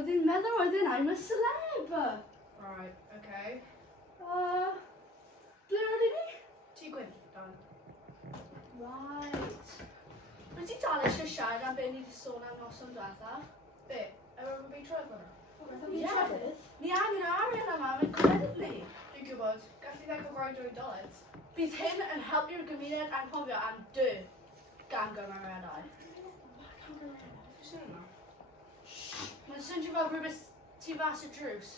Oedd hi'n meddwl oedden I'm a celeb. Right, okay. Ble oedd ni? Ti gwyn, Dan. Right. Wyt ti dal eisiau siarad am be ni wedi sôn am noson diwethaf? Be? Efo fi trwydd hwnna? Ie. Ni angen arian yma, mae'n credit ni. Dwi'n gwybod, gallu ddechrau gwaith drwy dolet. Bydd hyn yn helpu'r gymuned anghofio am dy gan gymeriadau. Fysyn yna? Mae'n syniad fel rhywbeth tu fas y drws.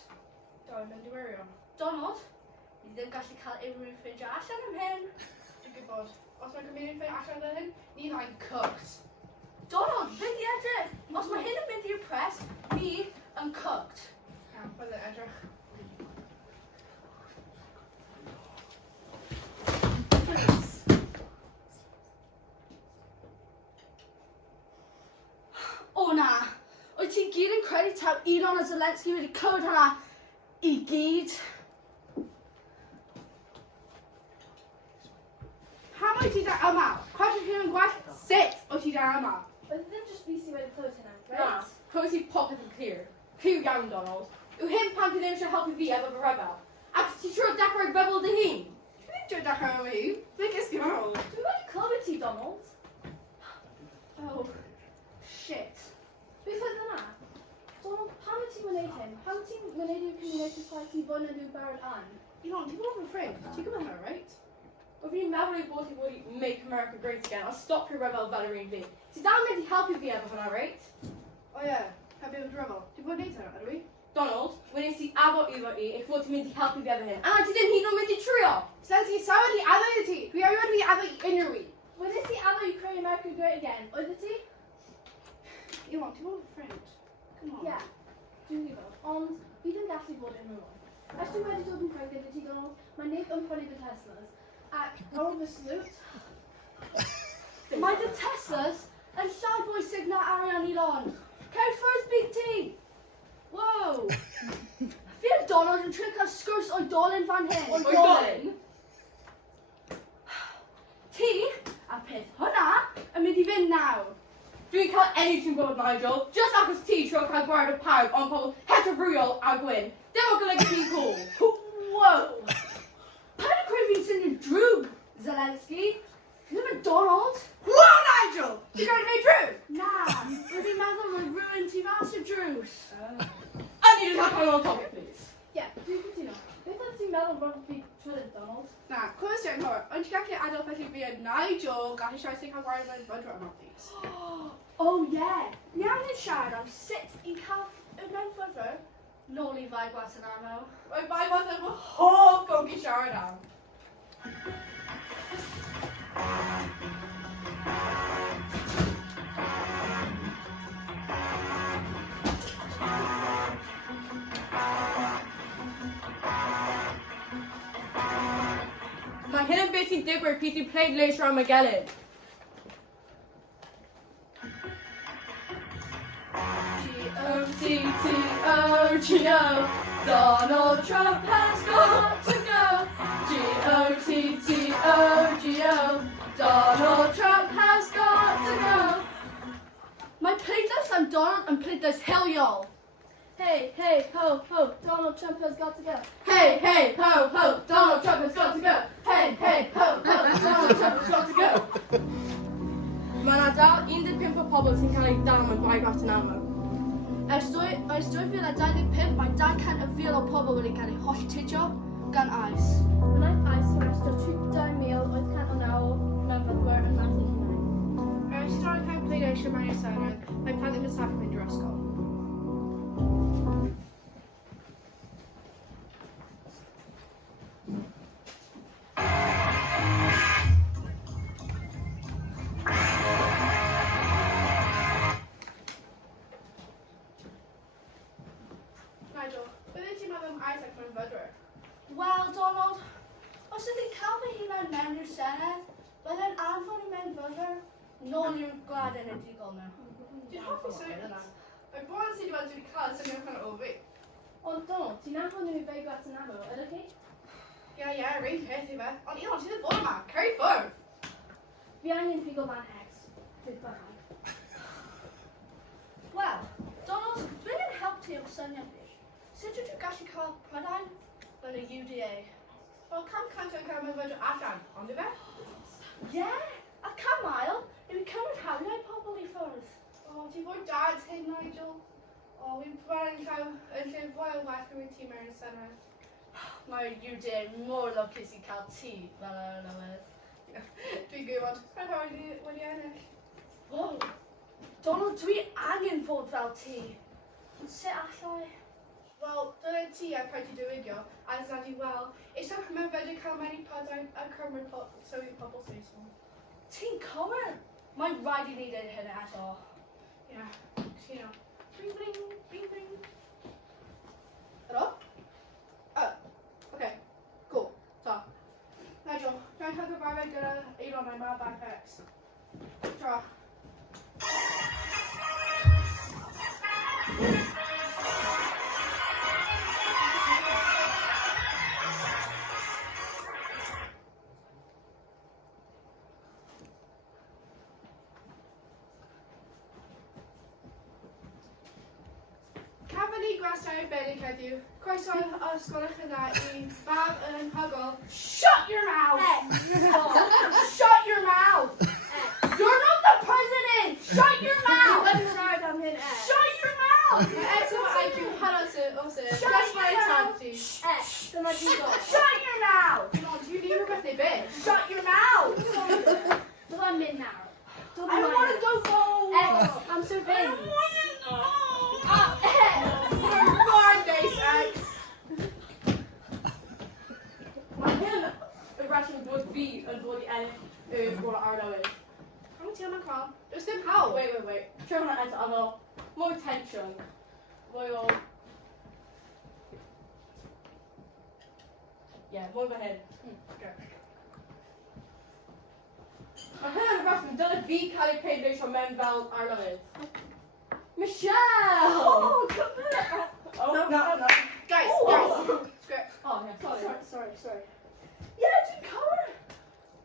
Do, mynd i wirio. Donald, ni ddim gallu cael unrhyw ffeindio allan am hyn. Dwi'n gwybod, os mae'n comedian ffein allan o hyn, ni ddau'n cooked. Donald, fe di edrych. Os mae hyn yn mynd i'r pres, ni yn cooked. Iawn, bydd yn edrych. O na, wyt ti gyd yn credu taw Elon a Zelensky wedi clywed hwnna I gyd? Pam wyt ti da yma? Cwestiwn hyn yn gwell, sut wyt ti da yma? Oedd ddim just fi sydd wedi clywed hynna, Na, right? clywed ti popeth yn clir. Clyw iawn, Donald. Yw hyn pan ti ddim eisiau helpu fi efo fy ryfel. Ac ti siŵr dechrau rebel dy hun? Ti ddim siŵr dechrau efo hi. Fe gysgu hwn. Dwi wedi clywed ti, Donald. Oh, shit. Beth oedd yna? Donald, pam wyt ti'n wneud hyn? Pam ti'n wneud i'r cymuned society fod yn rhyw barod an? Elon, ti'n bod yn ffrind? Ti'n gwybod hynna, right? Wel, fi'n meddwl ei bod ti wedi make America great again, a stop your rebel fel yr un fi. Ti dal yn mynd I helpu fi efo hwnna, right? O ie, helpu efo rebel. Ti'n bod yn neud hynna, ydw i? Donald, wnes I addo iddo I eich fod ti'n mynd I helpu fi efo hyn. A ti ddim hyd yn oed mynd I trio! Slen ti sawl I addo iddo ti? Dwi erioed wedi addo I unrhyw I. Wedys ti addo i creu America Great Again, oedd ti? Elon, ti'n bod yn ffrind? Come on. Ie, dwi'n gwybod, ond fi ddim gallu bod yn rhywun. Os dwi wedi dod yn creu gyda ti, Donald, mae neb yn prynu fy Teslas. Ac ar ôl fy slwt, Mae dy Teslas yn llai bwysig na arian Elon. Ceir ffwrdd bydd ti. Wow. Fi a Donald yn trio cael sgwrs oedolyn fan hyn. Oedolyn? Ti, a peth hwnna, yn mynd I fynd nawr. Dwi'n cael anything gwybod, Nigel. Just achos ti trio cael gwared o pawb ond pobl heterofrywiol a gwyn. Dim o golygu ti'n cool. Wow. Pa'n y creu fi'n syniad drwg, Zelensky? Ti ddim yn Donald? Wow, Nigel! Ti'n cael ei drwy? Na, rydw i'n meddwl mae rhywun tu fas y drws. I need to talk on one topic, please. ie, dwi'n cytuno. Beth oedd ti'n meddwl bod fi trydydd, Donald? Na, cwestiwn mor. Ond ti'n gallu adael felly fi a Nigel gallu siarad sy'n cael gwared mewn fodro yma, please. Oh yeah, ni angen siarad am sut I cael y mewn ffyddwr nôl I fai gwas yn aml. Mae bai bod efo hoff ffwnc I siarad am. Mae hyn yn beth sy'n digwydd pryd ti'n pleidleisio am y gelyn. G-O-T-T-O-G-O Donald Trump has got to go. G-O-T-T-O-G-O Donald Trump has got to go. Mae pleidlais am Donald yn pleidlais hiliol. Hey, hey, ho, ho, Donald Trump has got to go. Hey, hey, ho, ho, Donald Trump has got to go. Hey, hey, ho, ho, Donald Trump has got to go. Mae yna dal 15 o pobl sy'n cael ei dal mewn bai gwaith yn aml. Ers 2025, mae 200,000 o pobl wedi cael eu holltidio gan ICE. Wnaeth ICE arrestio 32,809 mewnfodwyr yn math eu hunain. Ers i droi'n cael pleidleisio mewn i'r Senedd, mae plant ddim yn saff mynd i'r ysgol. Nigel, bydde ti'n meddwl am Isaac mewn fodwyr? Wel, Donald, os ydy cael fy hunan mewn i'r Senedd, byddai'n anfon I mewn fyddwr nôl i'r gwlad enedigol nhw. Dwi'n hoffi swydd yna. Mae bron sydd wedi cael y syniad hwnna o fi. Ond Donald, ti'n anfon nhw I fei glas yn aml, ydych chi? Ie, yr un peth I fe. Ond Elon, ti ddim fod yma. Ceri ffwrdd. Fi angen pigo fan Hex. Bydd bynnag. Wel, Donald, dwi'n yn help ti ti o'ch syniad fi. Sut ydw i'n gallu cael Prydain yn y UDA? Wel, cant o'n cael mynd allan, ond i fe? Ie, a camail yw i cymryd hawliau pobl i ffwrdd. O, ti fod dad hyn, Nigel? O, fi'n bron yn lle fwy o well rhywun ti mewn y Senedd. Mae'r UDA mor lwcus i cael ti fel yr newydd. Dwi'n gwybod, rhaid wedi ennill. Wow, Donald, dwi angen fod fel ti. Ond sut allai? Wel, dyna ti a rhaid i diwygio, a nad i wel, eisiau mewn fedru cael mewn i Prydain a cymryd sylwi pobl Saesneg. Ti'n cywir? Mae'n rhaid i wneud hyn eto. Ie, you know. Bring, bring, bring, bring. Ydw? Okay, cool. So, Nigel, try'n cael gyfarfod gyda Erin a'i mab a Rex. Tro. Cafodd ni gwestiwn arbennig heddiw. Croeso ysgolch yna I fab yn hygol. Shut your mouth! Shut your mouth! You're not the president! Shut your mouth! Shut your mouth! Eto mae IQ hanner o sy'n. Shut Just my time ti. Dyma di go. Shut your mouth! Come on, dwi'n rhywbeth neu beth? Shut your mouth! Dyma'n mynd nawr. I don't want to go home! Amser fynd. Ffordd neis, X. Mae hyn y reswm bod fi yn dod I ennill y gwyl arnewydd. Pam ti am yn cael? Does dim hawl. Wait. Try hwnna eto efo more tension. Mwy o... Yeah, mwy o hyn. Mae hyn yn reswm dylai fi cael ei pleidleisio mewn fel arnewydd. Michelle! Oh, come here. Oh, no. Guys, Oh. Script. Oh, yeah, Sorry. Yeah, dwi'n cywir.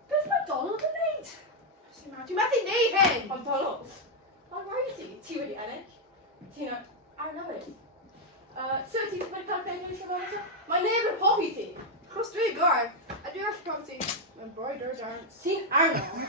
Beth mae Donald yn neud? Ti'n methu neud hyn? Ond Donald, mae'n rhaid I ti wedi ennill. Ti'n arnewydd. Sut ti'n cael pleidleisio fel eto? Mae neb yn hoffi ti. Chos dwi'n gor. A dwi'n gallu profi ti. Mae'n broider dance. Ti'n arno.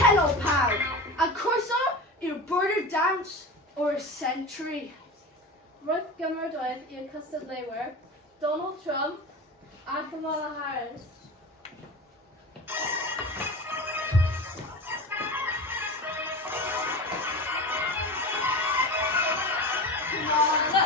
Hello, pal. A croeso i'r border dance o'r century. Roedd gymeradwydd i'r cystadleuwyr Donald Trump a Kamala Harris. Kamala.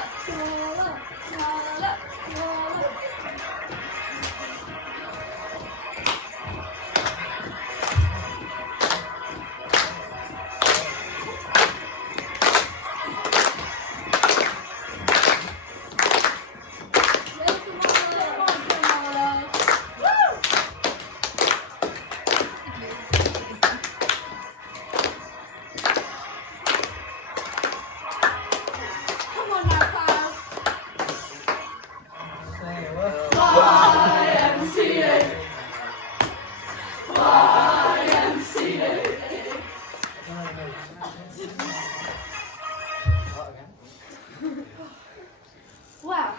Well,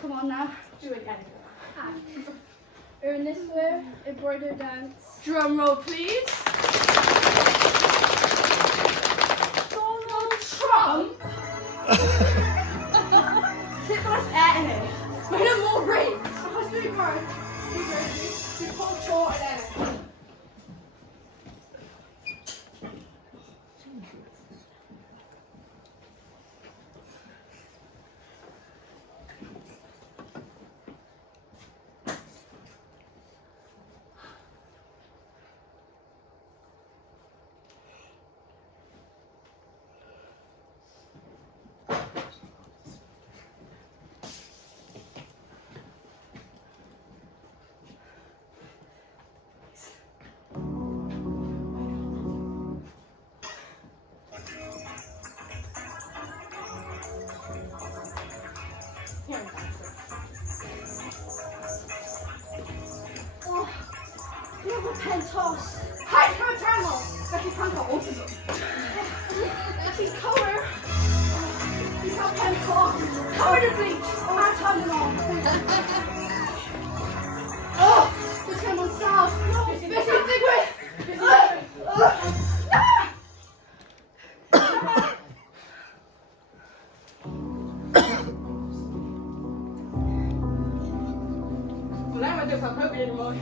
come on now, do it again. Earnestwear, a border dance. Drum roll, please. Donald Trump? Sut oes ennill? Mae hyn yn mor rhaid. Achos dwi'n gor. Dwi'n pob tro yn ennill. Here, Baxter. Oh, you have a pen toss. Hide from eternal! That you can't go autism. He's color. He's got pen toss. Covered in bleach. Oh, our tongue and all. Oh, this came on south. No, it's busy. Well, I don't have COVID anymore.